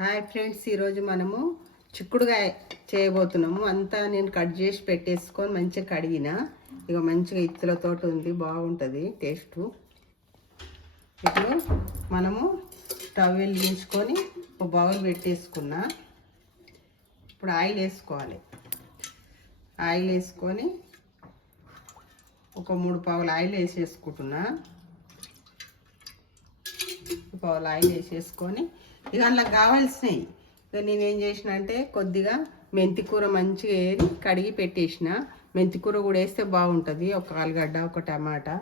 Hi friends, ఈరోజు మనము చిక్కుడుగాయ చేయబోతున్నాము. అంతా నేను కట్ చేసి పెట్టేసుకొని మంచిగా కడిగిన. ఇక మంచిగా ఇత్తులతో ఉంది, బాగుంటుంది టేస్ట్. ఇప్పుడు మనము స్టవ్ వెలిగించుకొని ఒక బౌల్ పెట్టేసుకున్నా. ఇప్పుడు ఆయిల్ వేసుకోవాలి. ఆయిల్ వేసుకొని ఒక 3 పావులు ఆయిల్ వేసేసుకుంటున్నా. పావులు ఆయిల్ వేసేసుకొని ఇక అందులో కావాల్సినవి ఇక నేనేం చేసిన అంటే కొద్దిగా మెంతికూర మంచిగా ఏరి కడిగి పెట్టేసిన. మెంతికూర కూడా వేస్తే బాగుంటుంది. ఒక ఆలుగడ్డ, ఒక టమాటా,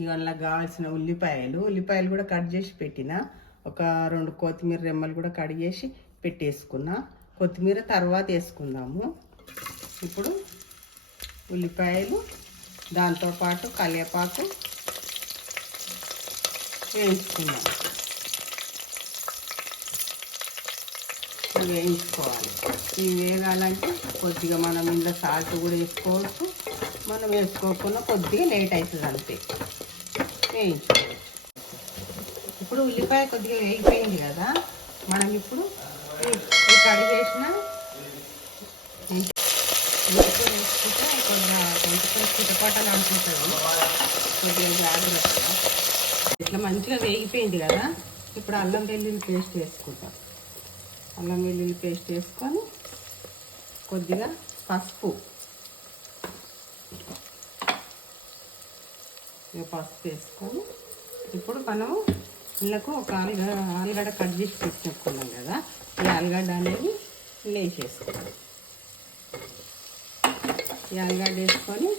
ఇక అందులో కావాల్సిన ఉల్లిపాయలు కూడా కట్ చేసి పెట్టిన. ఒక 2 కొత్తిమీర రెమ్మలు కూడా కడిగేసి పెట్టేసుకున్నా. కొత్తిమీర తర్వాత వేసుకుందాము. ఇప్పుడు ఉల్లిపాయలు, దాంతోపాటు కరివేపాకు వేయించుకుందాం. వేయించుకోవాలి. ఇవి వేగాలంటే కొద్దిగా మనం ఇందులో సాల్ట్ కూడా వేసుకోవచ్చు. మనం వేసుకోకుండా కొద్దిగా లేట్ అవుతుంది, అంతే. వేయించుకోవచ్చు. ఇప్పుడు ఉల్లిపాయ కొద్దిగా వేగిపోయింది కదా, మనం ఇప్పుడు ఈ కడిగేసిన మెంతికూర వేసుకుంటే కొద్దిగా మెంతికూర చిటపటలు అనుకుంటుంది. కొద్దిగా జాగ్రత్తగా ఇట్లా మంచిగా వేగిపోయింది కదా. ఇప్పుడు అల్లం వెల్లుల్లి పేస్ట్ వేసుకుంటాం. అల్లం వెల్లుల్లి పేస్ట్ వేసుకొని కొద్దిగా పసుపు వేసుకొని ఇప్పుడు మనము ఇళ్ళకు ఒక ఆలుగడ్డ కట్ చేసి పెట్టుకున్నాం కదా, ఈ ఆలుగడ్డ అనేది వేసేసుకోవాలి. ఈ ఆలుగడ్డ వేసుకొని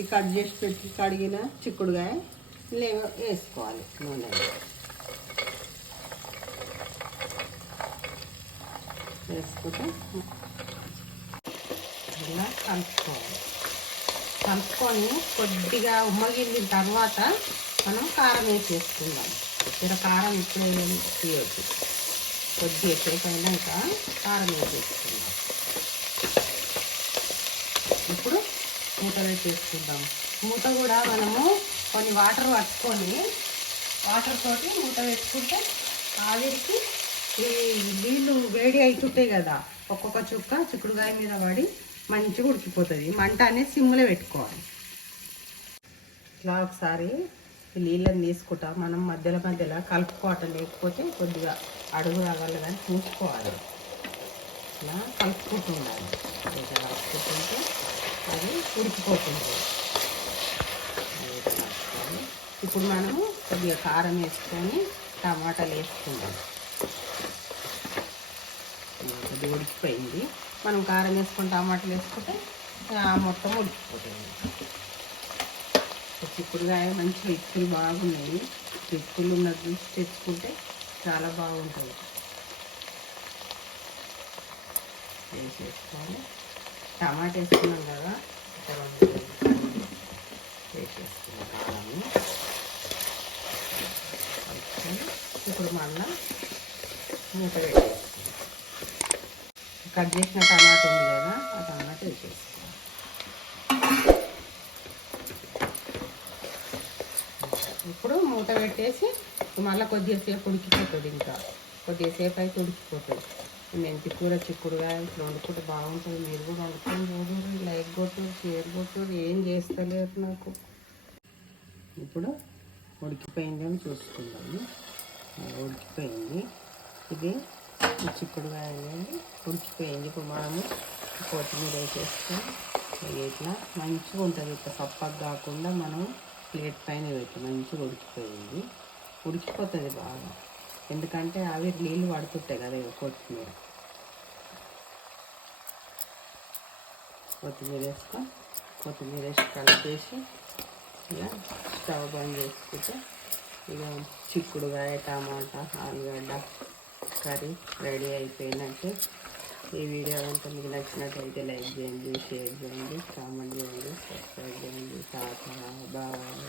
ఈ కట్ చేసి పెట్టి కడిగిన చిక్కుడుగాయ వేసుకోవాలి. నూనె వేసుకుంటే ఇలా కలుపుకొని కొద్దిగా ఉమ్మగిలిన తర్వాత మనం కారం వేసేసుకుందాం. ఇక్కడ కారం ఇప్పుడే తీయొద్దు, కొద్దిగా సేపు అయినాక కారం వేసేసుకుందాం. ఇప్పుడు మూత పెట్టేసుకుందాం. మూత కూడా మనము కొన్ని వాటర్ పట్టుకొని వాటర్ తోటి మూత పెట్టుకుంటే ఆవిరికి ఈ నీళ్ళు వేడి అవుతుంటాయి కదా, ఒక్కొక్క చుక్క చిక్కుడుగాయ మీద పడి మంచిగా ఉడికిపోతుంది. మంట అనేది సిమ్లో పెట్టుకోవాలి. ఇట్లా ఒకసారి ఈ నీళ్ళని తీసుకుంటాం. మనం మధ్యలో కలుపుకోవటం, లేకపోతే కొద్దిగా అడుగు రావాలి కానీ చూసుకోవాలి. ఇట్లా కలుపుకుంటుండాలి. ఇట్లా కలుపుకుంటుంటే అది ఉడికిపోతుంది. ఇప్పుడు మనము కొద్దిగా కారం వేసుకొని టమాటాలు వేసుకుందాం. కొద్దిగా ఉడికిపోయింది. మనం కారం వేసుకొని టమాటాలు వేసుకుంటే మొత్తం ఉడికిపోతుంది. చిక్కుడుగాయ మంచిగా ఇత్తులు బాగున్నాయి. ఇత్తులు ఉన్నది చూసి తెచ్చుకుంటే చాలా బాగుంటుంది. వేసేసుకొని టమాటా వేసుకున్నాం కదా, వేసేసుకున్నాం కారాన్ని. ఇప్పుడు మళ్ళీ మూత పెట్టేసుకోవాలి. కట్ చేసిన టమాటా ఉంది కదా, ఆ టమాటా వేసేసుకోవాలి. ఇప్పుడు మూత పెట్టేసి మళ్ళీ కొద్దిసేపు ఉడికిపోతుంది. ఇంకా కొద్దిసేపు అయితే ఉడికిపోతుంది. మెంతికూర చిక్కుడుగాయ ఇట్లా వండుకుంటే బాగుంటుంది. మీరు కూడా వండుకొని చూడండి. లైక్ కొట్టు, షేర్ కొట్టు, ఏం చేస్తలేరు నాకు. ఇప్పుడు ఉడికిపోయింది అని చూసుకుందాము. ఉడికిపోయింది. ఇది చిక్కుడుగాయ అనేది ఉడికిపోయింది. ఇప్పుడు మనము కొత్తిమీర వేసేసుకొని ఇట్లా మంచిగా ఉంటుంది. ఇట్లా సప్పగా కాకుండా మనం ప్లేట్ పైన పెట్టి మంచిగా ఉడికిపోయింది. ఉడికిపోతుంది బాగా, ఎందుకంటే అవి నీళ్ళు పడుతుంటాయి కదా. కొత్తిమీర వేసి కలిపేసి ఇక స్టవ్ బంద్ చేసుకుంటే ఇక చిక్కుడుగాయ, టమాటా, ఆలుగడ్డ కర్రీ రెడీ అయిపోయినట్టు. ఈ వీడియో కనుక మీకు నచ్చినట్లయితే లైక్ చేయండి, షేర్ చేయండి, కామెంట్ చేయండి, సబ్స్క్రైబ్ చేయండి. టాటా, బాయ్.